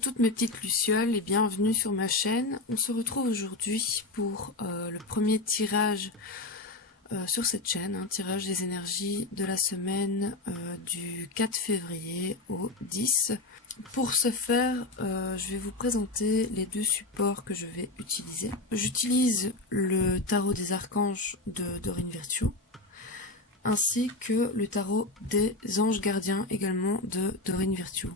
toutes mes petites lucioles et bienvenue sur ma chaîne. On se retrouve aujourd'hui pour le premier tirage sur cette chaîne, tirage des énergies de la semaine du 4 février au 10. Pour ce faire, je vais vous présenter les deux supports que je vais utiliser. J'utilise le tarot des archanges de Dorine Virtue, ainsi que le tarot des anges gardiens également de Dorine Virtue.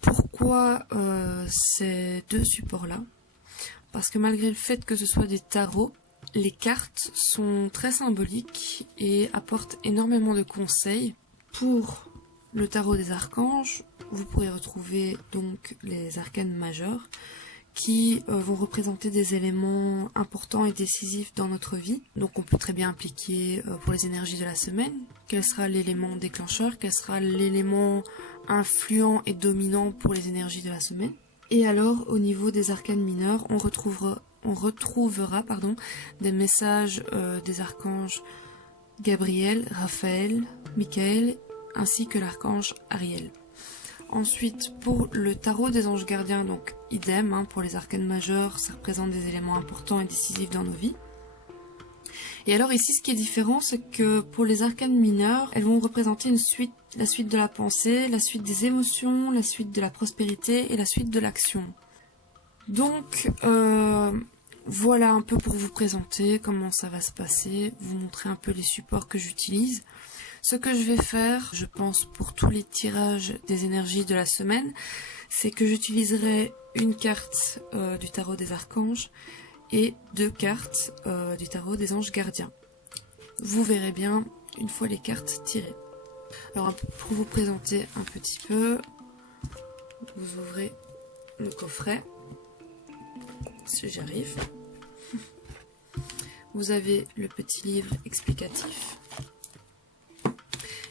Pourquoi ces deux supports-là? Parce que malgré le fait que ce soit des tarots, les cartes sont très symboliques et apportent énormément de conseils. Pour le tarot des archanges, vous pourrez retrouver donc les arcanes majeurs qui vont représenter des éléments importants et décisifs dans notre vie. Donc on peut très bien appliquer pour les énergies de la semaine. Quel sera l'élément déclencheur? Quel sera l'élément influent et dominant pour les énergies de la semaine? Et alors au niveau des arcanes mineurs, on retrouvera des messages des archanges Gabriel, Raphaël, Michael ainsi que l'archange Ariel. Ensuite, pour le tarot des anges gardiens, donc idem, pour les arcanes majeurs, ça représente des éléments importants et décisifs dans nos vies. Et alors ici, ce qui est différent, c'est que pour les arcanes mineures, elles vont représenter la suite de la pensée, la suite des émotions, la suite de la prospérité et la suite de l'action. Donc, voilà un peu pour vous présenter comment ça va se passer, vous montrer un peu les supports que j'utilise. Ce que je vais faire, je pense pour tous les tirages des énergies de la semaine, c'est que j'utiliserai une carte du tarot des archanges et deux cartes du tarot des anges gardiens. Vous verrez bien une fois les cartes tirées. Alors pour vous présenter un petit peu, vous ouvrez le coffret, si j'y arrive. Vous avez le petit livre explicatif.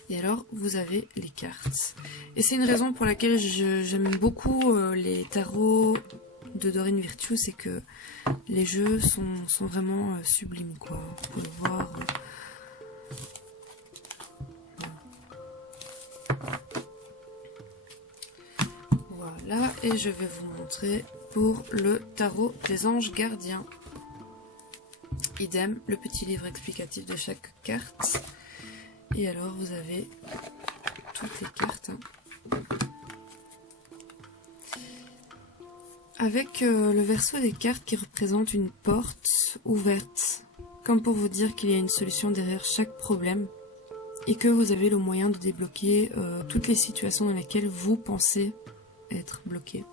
Et alors, vous avez les cartes. Et c'est une raison pour laquelle j'aime beaucoup les tarots de Dorine Virtue, c'est que les jeux sont vraiment sublimes, quoi. Vous pouvez voir. Voilà, et je vais vous montrer pour le tarot des anges gardiens. Idem, le petit livre explicatif de chaque carte. Et alors vous avez toutes les cartes. Avec le verso des cartes qui représente une porte ouverte. Comme pour vous dire qu'il y a une solution derrière chaque problème. Et que vous avez le moyen de débloquer toutes les situations dans lesquelles vous pensez être bloqué.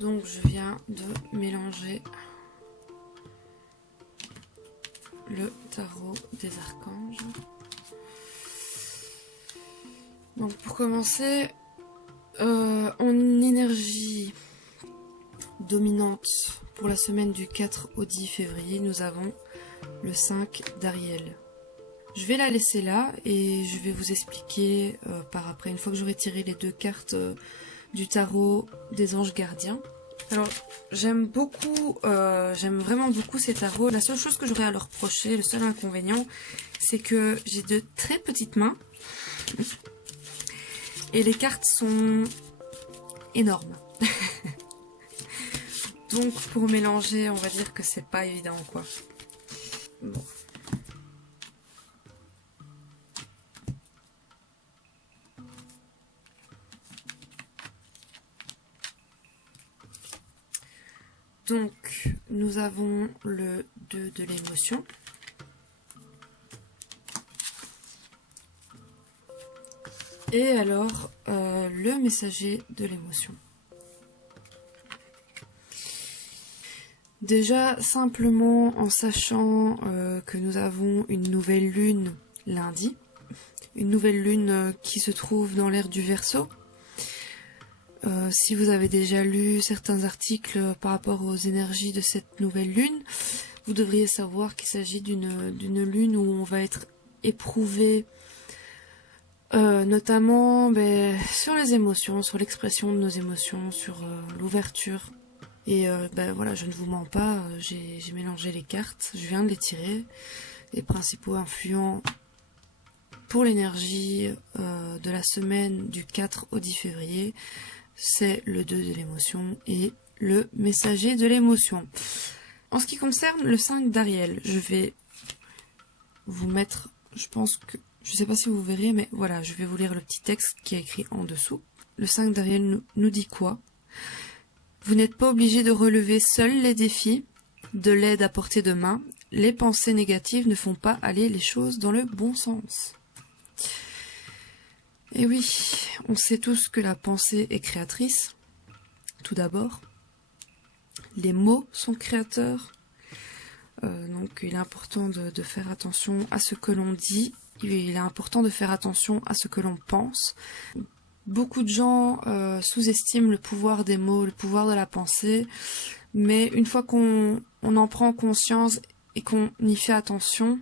Donc je viens de mélanger le tarot des archanges. Donc pour commencer, en énergie dominante pour la semaine du 4 au 10 février, nous avons le 5 d'Ariel. Je vais la laisser là et je vais vous expliquer par après, une fois que j'aurai tiré les deux cartes du tarot des anges gardiens. Alors, j'aime vraiment beaucoup ces tarots. La seule chose que j'aurais à leur reprocher, le seul inconvénient, c'est que j'ai de très petites mains. Et les cartes sont énormes. Donc, pour mélanger, on va dire que c'est pas évident, quoi. Bon. Donc, nous avons le 2 de l'émotion. Et alors, le messager de l'émotion. Déjà, simplement en sachant que nous avons une nouvelle lune lundi. Une nouvelle lune qui se trouve dans l'ère du Verseau. Si vous avez déjà lu certains articles par rapport aux énergies de cette nouvelle lune, vous devriez savoir qu'il s'agit d'une lune où on va être éprouvé notamment sur les émotions, sur l'expression de nos émotions, sur l'ouverture. Et voilà, je ne vous mens pas, j'ai mélangé les cartes, je viens de les tirer. Les principaux influents pour l'énergie de la semaine du 4 au 10 février, c'est le 2 de l'émotion et le messager de l'émotion. En ce qui concerne le 5 d'Ariel, je vais vous mettre, je pense que, je ne sais pas si vous verrez, mais voilà, je vais vous lire le petit texte qui est écrit en dessous. Le 5 d'Ariel nous dit quoi? Vous n'êtes pas obligé de relever seul les défis, de l'aide à portée de main. Les pensées négatives ne font pas aller les choses dans le bon sens. Et oui, on sait tous que la pensée est créatrice. Tout d'abord, les mots sont créateurs. Donc il est important de faire attention à ce que l'on dit. Il est important de faire attention à ce que l'on pense. Beaucoup de gens sous-estiment le pouvoir des mots, le pouvoir de la pensée. Mais une fois qu'on en prend conscience et qu'on y fait attention,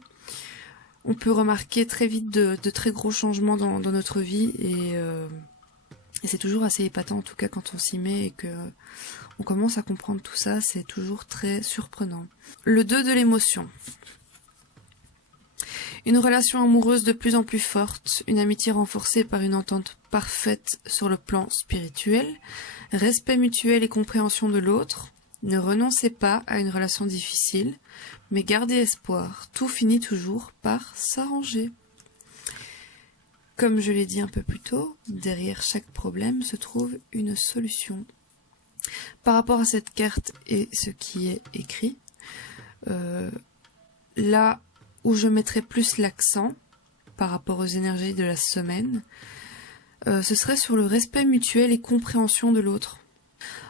on peut remarquer très vite de très gros changements dans notre vie. Et c'est toujours assez épatant, en tout cas quand on s'y met et que on commence à comprendre tout ça, c'est toujours très surprenant. Le 2 de l'émotion. Une relation amoureuse de plus en plus forte, une amitié renforcée par une entente parfaite sur le plan spirituel, respect mutuel et compréhension de l'autre. Ne renoncez pas à une relation difficile, mais gardez espoir, tout finit toujours par s'arranger. Comme je l'ai dit un peu plus tôt, derrière chaque problème se trouve une solution. Par rapport à cette carte et ce qui est écrit, là où je mettrai plus l'accent par rapport aux énergies de la semaine, ce serait sur le respect mutuel et compréhension de l'autre.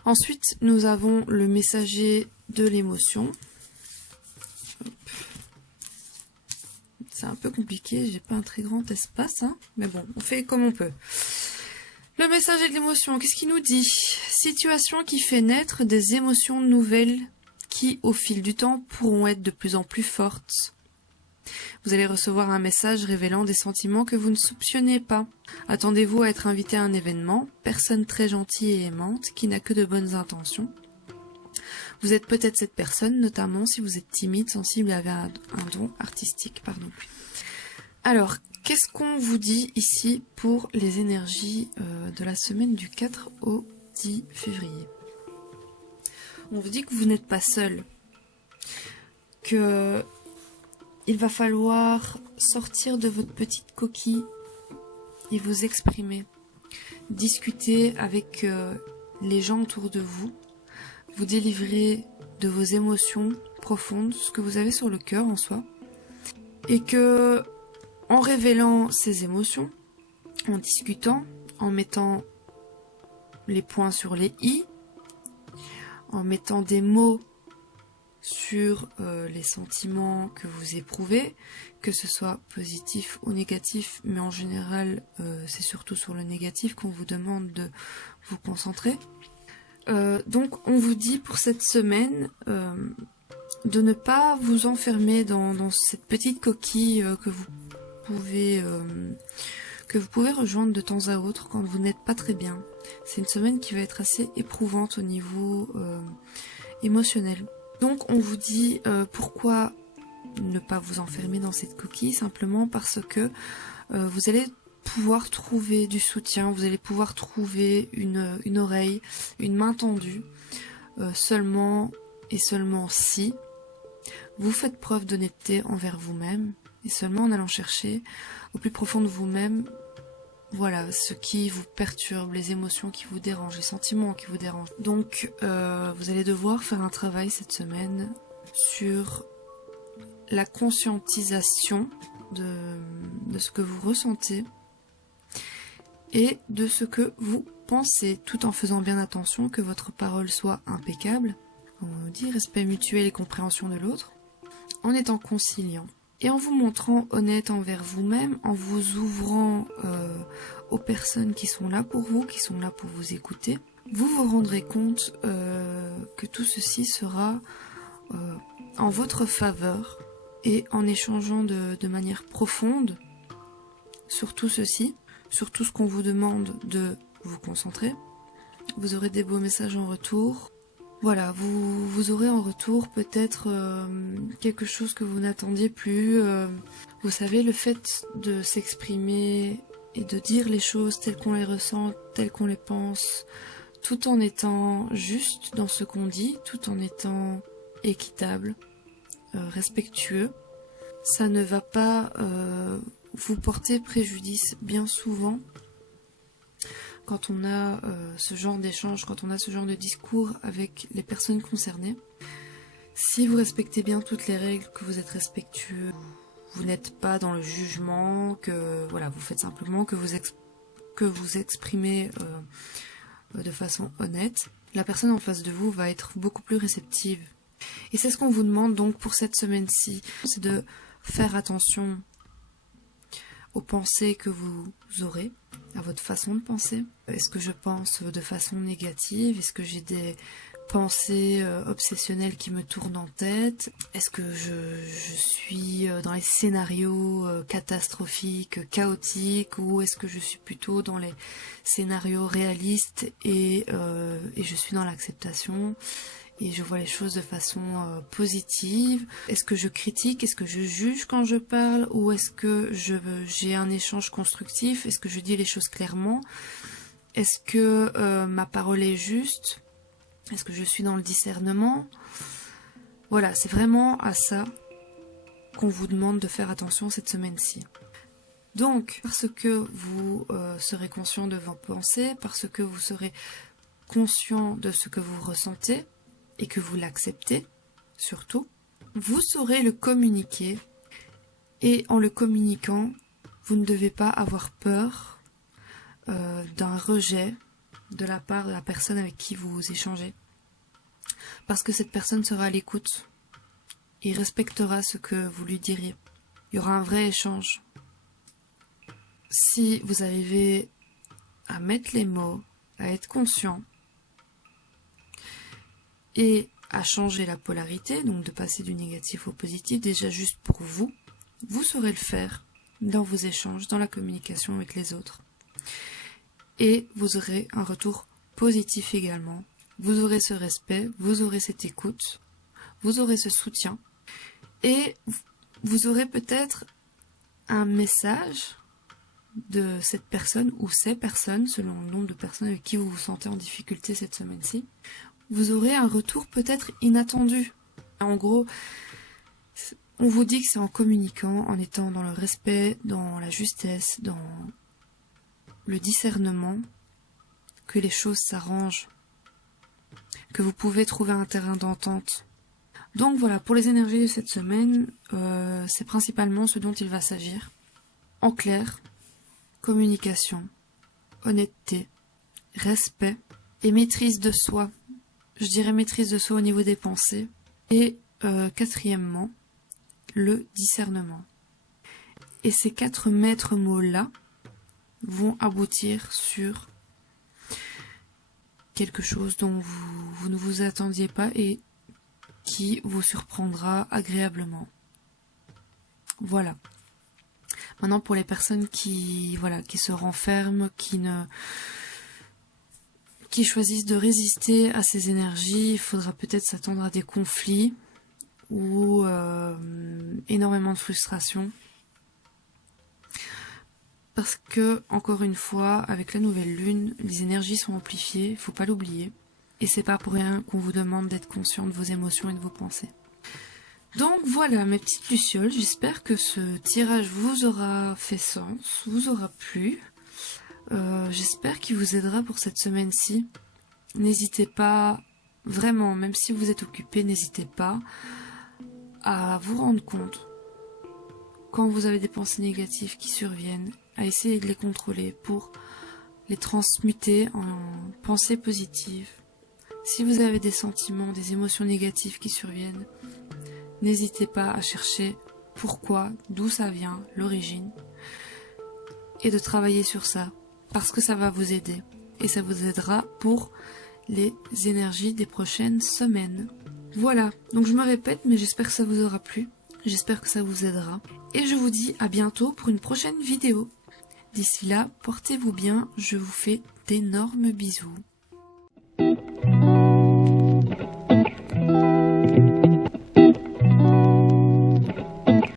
Ensuite, nous avons le messager de l'émotion. C'est un peu compliqué, j'ai pas un très grand espace, hein, mais bon, on fait comme on peut. Le messager de l'émotion, qu'est-ce qu'il nous dit? Situation qui fait naître des émotions nouvelles qui, au fil du temps, pourront être de plus en plus fortes. Vous allez recevoir un message révélant des sentiments que vous ne soupçonnez pas. Attendez-vous à être invité à un événement, personne très gentille et aimante qui n'a que de bonnes intentions. Vous êtes peut-être cette personne, notamment si vous êtes timide, sensible et avez un don artistique. Alors, qu'est-ce qu'on vous dit ici pour les énergies de la semaine du 4 au 10 février? On vous dit que vous n'êtes pas seul, que il va falloir sortir de votre petite coquille et vous exprimer, discuter avec les gens autour de vous, vous délivrer de vos émotions profondes, ce que vous avez sur le cœur en soi, et que en révélant ces émotions, en discutant, en mettant les points sur les i, en mettant des mots sur les sentiments que vous éprouvez, que ce soit positif ou négatif, mais en général c'est surtout sur le négatif qu'on vous demande de vous concentrer. Donc on vous dit pour cette semaine de ne pas vous enfermer dans cette petite coquille que vous pouvez rejoindre de temps à autre quand vous n'êtes pas très bien. C'est une semaine qui va être assez éprouvante au niveau émotionnel. Donc on vous dit pourquoi ne pas vous enfermer dans cette coquille, simplement parce que vous allez pouvoir trouver du soutien, vous allez pouvoir trouver une oreille, une main tendue, seulement et seulement si vous faites preuve d'honnêteté envers vous-même, et seulement en allant chercher au plus profond de vous-même, voilà, ce qui vous perturbe, les émotions qui vous dérangent, les sentiments qui vous dérangent. Donc vous allez devoir faire un travail cette semaine sur la conscientisation de ce que vous ressentez et de ce que vous pensez, tout en faisant bien attention que votre parole soit impeccable. On dit respect mutuel et compréhension de l'autre, en étant conciliant et en vous montrant honnête envers vous-même, en vous ouvrant aux personnes qui sont là pour vous, qui sont là pour vous écouter. Vous vous rendrez compte que tout ceci sera en votre faveur, et en échangeant de manière profonde sur tout ceci, sur tout ce qu'on vous demande de vous concentrer, vous aurez des beaux messages en retour. Voilà, vous aurez en retour peut-être quelque chose que vous n'attendiez plus. Vous savez, le fait de s'exprimer et de dire les choses telles qu'on les ressent, telles qu'on les pense, tout en étant juste dans ce qu'on dit, tout en étant équitable, respectueux, ça ne va pas vous porter préjudice. Bien souvent, quand on a ce genre d'échange, quand on a ce genre de discours avec les personnes concernées, si vous respectez bien toutes les règles, que vous êtes respectueux, vous n'êtes pas dans le jugement, que voilà, vous faites simplement que vous exprimez de façon honnête, la personne en face de vous va être beaucoup plus réceptive. Et c'est ce qu'on vous demande donc pour cette semaine-ci, c'est de faire attention aux pensées que vous aurez, à votre façon de penser. Est-ce que je pense de façon négative? Est-ce que j'ai des pensées obsessionnelles qui me tournent en tête? Est-ce que je suis dans les scénarios catastrophiques, chaotiques, ou est-ce que je suis plutôt dans les scénarios réalistes et je suis dans l'acceptation et je vois les choses de façon positive? Est-ce que je critique? Est-ce que je juge quand je parle? Ou est-ce que j'ai un échange constructif? Est-ce que je dis les choses clairement? Est-ce que ma parole est juste? Est-ce que je suis dans le discernement? Voilà, c'est vraiment à ça qu'on vous demande de faire attention cette semaine-ci. Donc, parce que vous serez conscient de vos pensées, parce que vous serez conscient de ce que vous ressentez, et que vous l'acceptez, surtout, vous saurez le communiquer, et en le communiquant, vous ne devez pas avoir peur d'un rejet de la part de la personne avec qui vous échangez, parce que cette personne sera à l'écoute et respectera ce que vous lui diriez. Il y aura un vrai échange. Si vous arrivez à mettre les mots, à être conscient, et à changer la polarité, donc de passer du négatif au positif, déjà juste pour vous, vous saurez le faire dans vos échanges, dans la communication avec les autres. Et vous aurez un retour positif également. Vous aurez ce respect, vous aurez cette écoute, vous aurez ce soutien, et vous aurez peut-être un message de cette personne ou ces personnes, selon le nombre de personnes avec qui vous vous sentez en difficulté cette semaine-ci. Vous aurez un retour peut-être inattendu. En gros, on vous dit que c'est en communiquant, en étant dans le respect, dans la justesse, dans le discernement, que les choses s'arrangent, que vous pouvez trouver un terrain d'entente. Donc voilà, pour les énergies de cette semaine, c'est principalement ce dont il va s'agir. En clair, communication, honnêteté, respect et maîtrise de soi. Je dirais maîtrise de soi au niveau des pensées. Et quatrièmement, le discernement. Et ces 4 maîtres mots-là vont aboutir sur quelque chose dont vous ne vous attendiez pas et qui vous surprendra agréablement. Voilà. Maintenant, pour les personnes qui se renferment, qui choisissent de résister à ces énergies, il faudra peut-être s'attendre à des conflits ou énormément de frustration. Parce que, encore une fois, avec la nouvelle lune, les énergies sont amplifiées, il ne faut pas l'oublier. Et c'est pas pour rien qu'on vous demande d'être conscient de vos émotions et de vos pensées. Donc voilà mes petites lucioles, j'espère que ce tirage vous aura fait sens, vous aura plu. J'espère qu'il vous aidera pour cette semaine-ci. N'hésitez pas, vraiment, même si vous êtes occupé, n'hésitez pas à vous rendre compte quand vous avez des pensées négatives qui surviennent, à essayer de les contrôler pour les transmuter en pensées positives. Si vous avez des sentiments, des émotions négatives qui surviennent, n'hésitez pas à chercher pourquoi, d'où ça vient, l'origine, et de travailler sur ça, parce que ça va vous aider, et ça vous aidera pour les énergies des prochaines semaines. Voilà, donc je me répète, mais j'espère que ça vous aura plu, j'espère que ça vous aidera, et je vous dis à bientôt pour une prochaine vidéo. D'ici là, portez-vous bien, je vous fais d'énormes bisous.